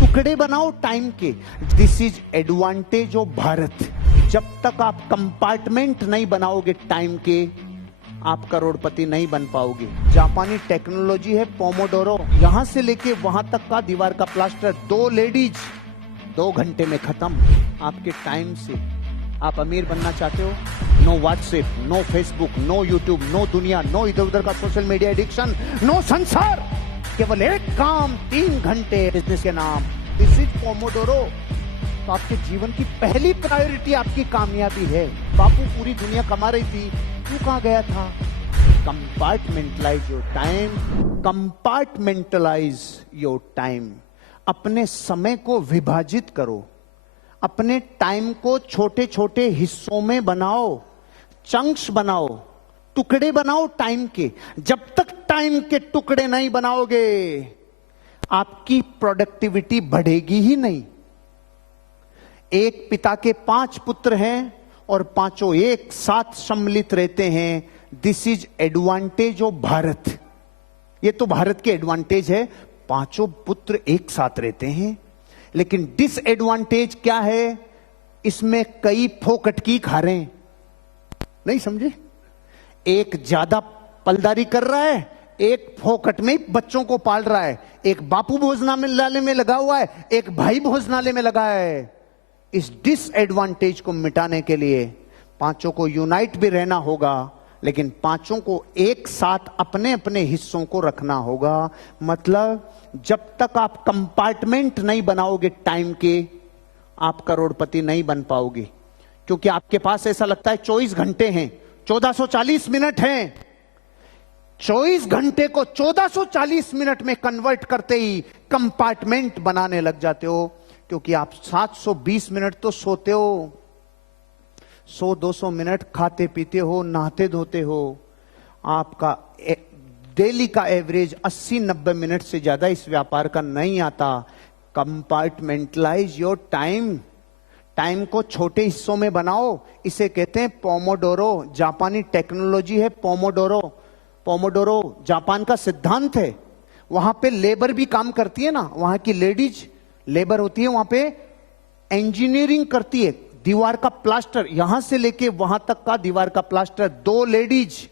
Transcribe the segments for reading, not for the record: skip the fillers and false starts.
टुकड़े बनाओ टाइम के। This is advantage of Bharat. जब तक आप कंपार्टमेंट नहीं बनाओगे टाइम के, आप करोड़पति नहीं बन पाओगे। जापानी टेक्नोलॉजी है पोमोडोरो। यहां से लेके वहां तक का दीवार का प्लास्टर, 2 लेडीज 2 घंटे में खत्म। आपके टाइम से आप अमीर बनना चाहते हो? No WhatsApp, no Facebook, no YouTube, no दुनिया, नो इधर उधर का सोशल मीडिया एडिक्शन, नो संसार। केवल एक काम, 3 घंटे बिजनेस के नाम। This is Pomodoro. तो आपके जीवन की पहली प्रायोरिटी आपकी कामयाबी है। बापू पूरी दुनिया कमा रही थी, तू कहां गया था? Compartmentalise your time. Compartmentalise your time. अपने समय को विभाजित करो। अपने टाइम को छोटे छोटे हिस्सों में बनाओ, चंक्स बनाओ, टुकड़े बनाओ टाइम के। जब तक टाइम के टुकड़े नहीं बनाओगे, आपकी प्रोडक्टिविटी बढ़ेगी ही नहीं। एक पिता के 5 पुत्र हैं और पांचों एक साथ सम्मिलित रहते हैं। This is advantage of Bharat. ये तो भारत के एडवांटेज है, पांचों पुत्र एक साथ रहते हैं। लेकिन डिसएडवांटेज क्या है? इसमें कई फोकट की खारें। नहीं समझे? एक ज्यादा पलदारी कर रहा है, एक फोकट में बच्चों को पाल रहा है। एक बापू भोजनालय में लगा हुआ है, एक भाई भोजनालय में लगा है। इस डिसएडवांटेज को मिटाने के लिए पांचों को यूनाइट भी रहना होगा, लेकिन पांचों को एक साथ अपने अपने हिस्सों को रखना होगा। मतलब जब तक आप कंपार्टमेंट नहीं बनाओगे टाइम के, आप करोड़पति नहीं बन पाओगे। क्योंकि आपके पास ऐसा लगता है 24 घंटे हैं, 1440 मिनट हैं। 24 घंटे को 1440 मिनट में कन्वर्ट करते ही कंपार्टमेंट बनाने लग जाते हो। क्योंकि आप 720 मिनट तो सोते हो, 100-200 मिनट खाते पीते हो, नहाते धोते हो। आपका डेली का एवरेज 80-90 मिनट से ज्यादा इस व्यापार का नहीं आता। Compartmentalise your time. टाइम को छोटे हिस्सों में बनाओ। इसे कहते हैं पोमोडोरो। जापानी टेक्नोलॉजी है पोमोडोरो। पोमोडोरो जापान का सिद्धांत है। वहां पे लेबर भी काम करती है ना, वहां की लेडीज लेबर होती है, वहां पे इंजीनियरिंग करती है। दीवार का प्लास्टर, यहां से लेके वहां तक का दीवार का प्लास्टर 2 लेडीज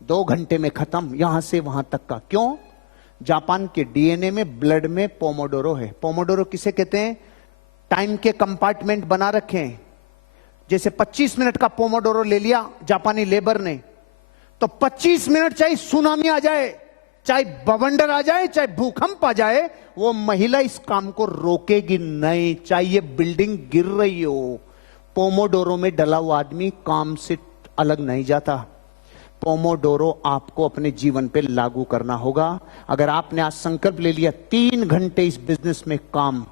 2 घंटे में खत्म, यहां से वहां तक का। क्यों? जापान के डीएनए में, ब्लड में पोमोडोरो है। पोमोडोरो किसे कहते हैं? टाइम के कंपार्टमेंट बना रखे हैं। जैसे 25 मिनट का पोमोडोरो ले लिया जापानी लेबर ने, तो 25 मिनट चाहे सुनामी आ जाए, चाहे बवंडर आ जाए, चाहे भूकंप आ जाए, वो महिला इस काम को रोकेगी नहीं, चाहे ये बिल्डिंग गिर रही हो। पोमोडोरो में डला हुआ आदमी काम से अलग नहीं जाता। पोमोडोरो आपको अपने जीवन पे लागू करना होगा। अगर आपने आज संकल्प ले लिया 3 घंटे इस बिजनेस में काम,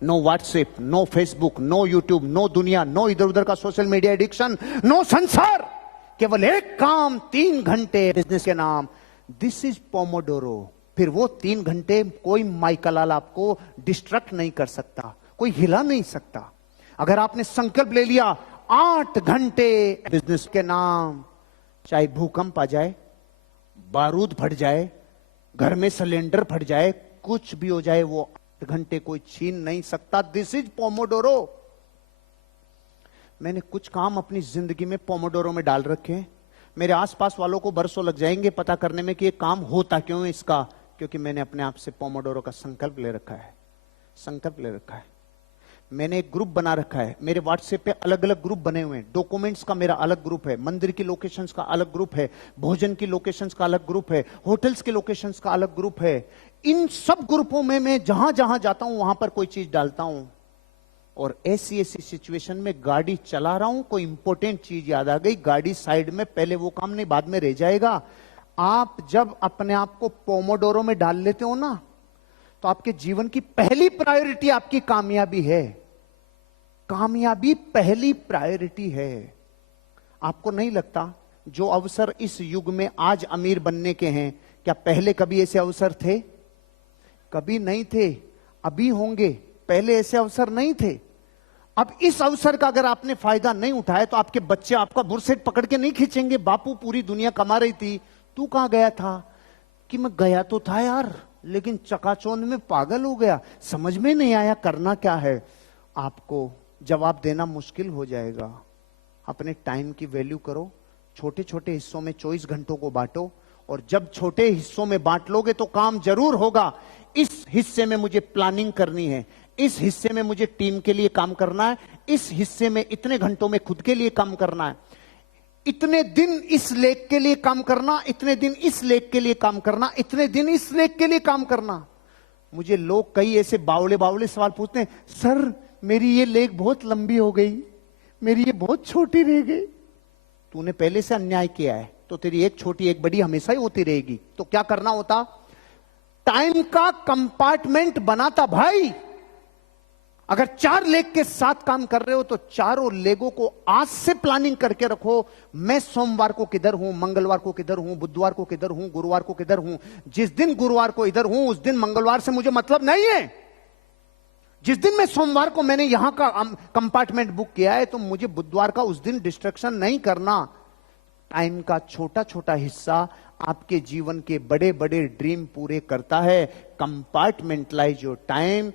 no WhatsApp, no Facebook, no YouTube, no दुनिया, नो इधर उधर का सोशल मीडिया एडिक्शन, नो संसार, केवल एक काम, 3 घंटे बिजनेस के नाम। This is Pomodoro. फिर वो 3 घंटे कोई माइकलाल आपको डिस्ट्रैक्ट नहीं कर सकता, कोई हिला नहीं सकता। अगर आपने संकल्प ले लिया 8 घंटे बिजनेस के नाम, चाहे भूकंप आ जाए, बारूद फट जाए, घर में सिलेंडर फट जाए, कुछ भी हो जाए, वो 8 घंटे कोई छीन नहीं सकता। This is Pomodoro. मैंने कुछ काम अपनी जिंदगी में पोमोडोरो में डाल रखे हैं। मेरे आसपास वालों को बरसों लग जाएंगे पता करने में कि ये काम होता क्यों है इसका। क्योंकि मैंने अपने आप से पोमोडोरो का संकल्प ले रखा है। संकल्प ले रखा है। मैंने एक ग्रुप बना रखा है। मेरे व्हाट्सएप पे अलग अलग ग्रुप बने हुए हैं। डॉक्यूमेंट्स का मेरा अलग ग्रुप है, मंदिर की लोकेशंस का अलग ग्रुप है, भोजन की लोकेशंस का अलग ग्रुप है, होटल्स के लोकेशंस का अलग ग्रुप है। इन सब ग्रुपों में मैं जहां जहां जाता हूं वहां पर कोई चीज डालता हूं। और ऐसी ऐसी सिचुएशन में गाड़ी चला रहा हूं, कोई इंपॉर्टेंट चीज याद आ गई, गाड़ी साइड में, पहले वो काम नहीं बाद में रह जाएगा। आप जब अपने आप को पोमोडोरो में डाल लेते हो ना, तो आपके जीवन की पहली प्रायोरिटी आपकी कामयाबी है। कामयाबी पहली प्रायोरिटी है। आपको नहीं लगता जो अवसर इस युग में आज अमीर बनने के हैं, क्या पहले कभी ऐसे अवसर थे? कभी नहीं थे। अभी होंगे, पहले ऐसे अवसर नहीं थे। अब इस अवसर का अगर आपने फायदा नहीं उठाया तो आपके बच्चे आपका बुरसेट पकड़ के नहीं खींचेंगे, बापू पूरी दुनिया कमा रही थी, तू कहां गया था? कि मैं गया तो था यार, लेकिन चकाचौंध में पागल हो गया, समझ में नहीं आया करना क्या है। आपको जवाब देना मुश्किल हो जाएगा। अपने टाइम की वैल्यू करो, छोटे छोटे हिस्सों में 24 घंटों को बांटो, और जब छोटे हिस्सों में बांट लोगे तो काम जरूर होगा। इस हिस्से में मुझे प्लानिंग करनी है, इस हिस्से में मुझे टीम के लिए काम करना है, इस हिस्से में इतने घंटों में खुद के लिए काम करना है, इतने दिन इस लेख के लिए काम करना, इतने दिन इस लेख के लिए काम करना, इतने दिन इस लेख के लिए काम करना। मुझे लोग कई ऐसे बावले बावले सवाल पूछते हैं, सर मेरी ये लेख बहुत लंबी हो गई, मेरी ये बहुत छोटी रह गई। तूने पहले से अन्याय किया है तो तेरी एक छोटी एक बड़ी हमेशा ही होती रहेगी। तो क्या करना होता, टाइम का कंपार्टमेंट बनाता भाई। अगर 4 लेग के साथ काम कर रहे हो तो चारों लेगों को आज से प्लानिंग करके रखो। मैं सोमवार को किधर हूं, मंगलवार को किधर हूं, बुधवार को किधर हूं, गुरुवार को किधर हूं। जिस दिन गुरुवार को इधर हूं उस दिन मंगलवार से मुझे मतलब नहीं है। जिस दिन मैं सोमवार को मैंने यहां का कंपार्टमेंट बुक किया है तो मुझे बुधवार का उस दिन डिस्ट्रैक्शन नहीं करना। टाइम का छोटा छोटा हिस्सा आपके जीवन के बड़े बड़े ड्रीम पूरे करता है। Compartmentalise your time.